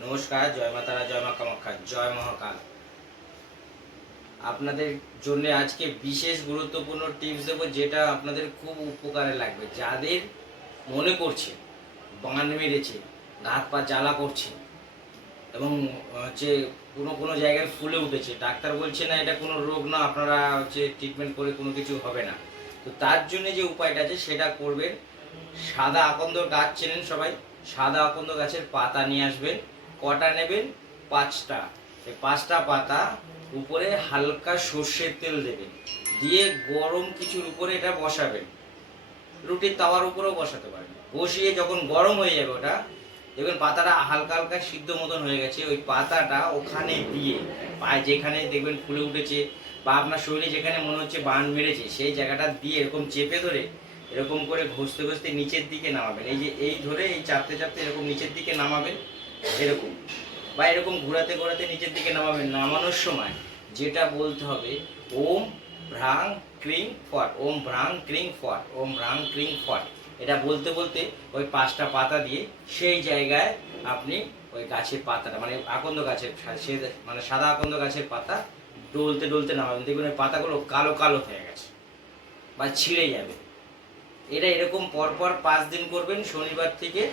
নমস্কার, জয় মা তারা জয় মা কামাখ্যা জয় মহাকাল। আপনাদের জন্য আজকে বিশেষ গুরুত্বপূর্ণ টিপস দেবো যেটা আপনাদের খুব উপকারে লাগবে। যাদের মনে করছে বান মেরেছে, হাত পা জ্বালা করছে, এবং হচ্ছে কোনো কোনো জায়গায় ফুলে উঠেছে, ডাক্তার বলছে না এটা কোনো রোগ না, আপনারা হচ্ছে ট্রিটমেন্ট করে কোনো কিছু হবে না। তো তার জন্য যে উপায়টা আছে, সেটা করবেন। সাদা আকন্দ গাছ চেনেন সবাই, সাদা আকন্দ গাছের পাতা নিয়ে আসবেন। কটা নেবেন? পাঁচটা। এই পাঁচটা পাতা উপরে হালকা সর্ষের তেল দেবেন। দিয়ে গরম কিছুর উপরে এটা বসাবেন। রুটির তাওয়ার উপরেও বসাতে পারেন। বসিয়ে যখন গরম হয়ে যাবে ওটা, দেখবেন পাতাটা হালকা হালকা সিদ্ধ মতন হয়ে গেছে। ওই পাতাটা ওখানে দিয়ে, পায়ে যেখানে দেখবেন ফুলে উঠেছে বা আপনার শরীরে যেখানে মনে হচ্ছে বান মেরেছে, সেই জায়গাটা দিয়ে এরকম চেপে ধরে এরকম করে ঘষতে ঘষতে নিচের দিকে নামাবেন। এই যে, এই ধরে এই চাপতে চাপতে এরকম নিচের দিকে নামাবেন। এরকম। বা এরকম ঘোরাতে ঘোরাতে নিচের দিকে নামাবেন নামানোর সময় যেটা বলতে হবে, ওম ভ্রাং ক্রিং ফট, ওম ভ্রাং ক্রিং ফট, ওম ভ্রাং ক্রিং ফট। এটা বলতে বলতে ওই পাঁচটা পাতা দিয়ে সেই জায়গায় আপনি ওই গাছের পাতাটা মানে আকন্দ গাছের, সে- মানে সাদা আকন্দ গাছের পাতা ডলতে ডলতে নামাবেন। দেখবেন ওই পাতাগুলো কালো কালো হয়ে গেছে বা ছিঁড়ে যাবে। এটা এরকম পরপর পাঁচ দিন করবেন, শনিবার থেকে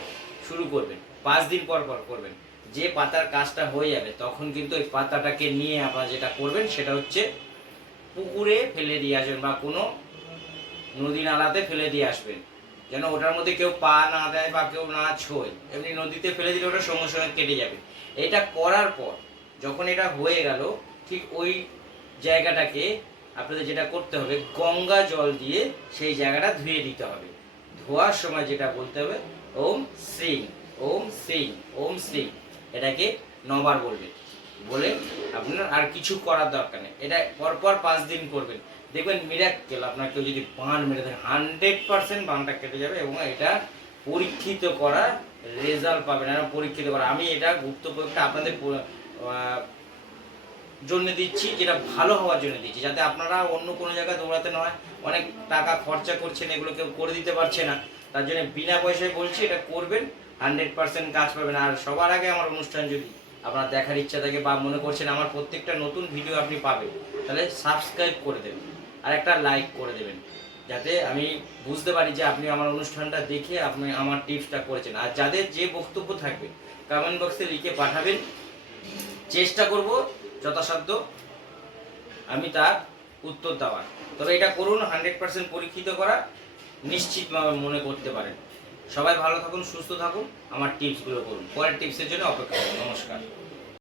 শুরু করবেন। পাঁচ দিন পর পর করবেন। যে পাতার কাজটা হয়ে যাবে, তখন কিন্তু ওই পাতাটাকে নিয়ে আপনারা যেটা করবেন সেটা হচ্ছে পুকুরে ফেলে দিয়ে আসবেন বা কোনো নদী নালাতে ফেলে দিয়ে আসবেন। যেন ওটার মধ্যে কেউ পা না দেয় বা কেউ না ছোয়। এমনি নদীতে ফেলে দিলে ওটা সঙ্গে সঙ্গে কেটে যাবে। এটা করার পর যখন এটা হয়ে গেল, ঠিক ওই জায়গাটাকে আপনাদের যেটা করতে হবে, গঙ্গা জল দিয়ে সেই জায়গাটা ধুয়ে দিতে হবে। ধোয়ার সময় যেটা বলতে হবে, ওম শ্রী। ওম শ্রী ওম শ্রী। এটাকে নবার বলবেন বলে আপনার আর কিছু করার দরকার নেই। এটা পরপর পাঁচ দিন করবেন। দেখবেন মিরাক্কেল আপনার কেউ যদি বান মেরে থাকে হান্ড্রেড পার্সেন্ট বানটা কেটে যাবে এবং এটা পরীক্ষিত করা রেজাল্ট পাবেন। পরীক্ষিত করা আমি এটা গুপ্ত আপনাদের জন্য দিচ্ছি, যেটা ভালো হওয়ার জন্য দিচ্ছি, যাতে আপনারা অন্য কোনো জায়গায় দৌড়াতে না হয় অনেক টাকা খরচা করছেন, এগুলো কেউ করে দিতে পারছে না। তার জন্য বিনা পয়সায় বলছি, এটা করবেন, হান্ড্রেড পার্সেন্ট কাজ পাবেন। আর সবার আগে আমার অনুষ্ঠান যদি আপনার দেখার ইচ্ছা থাকে বা মনে করছেন আমার প্রত্যেকটা নতুন ভিডিও আপনি পাবেন, তাহলে সাবস্ক্রাইব করে দেবেন, আর একটা লাইক করে দেবেন, যাতে আমি বুঝতে পারি যে আপনি আমার অনুষ্ঠানটা দেখে আপনি আমার টিপসটা করেছেন। আর যাদের যে বক্তব্য থাকবে কমেন্ট বক্সে লিখে পাঠাবেন। চেষ্টা করব যথাসাধ্য আমি তার উত্তর দেওয়ার। তবে এটা করুন হান্ড্রেড পার্সেন্ট পরীক্ষিত করা নিশ্চিতভাবে মনে করতে পারেন। সবাই ভালো থাকুন, সুস্থ থাকুন, আমার টিপসগুলো করুন। পরের টিপসের জন্য অপেক্ষা করুন। নমস্কার।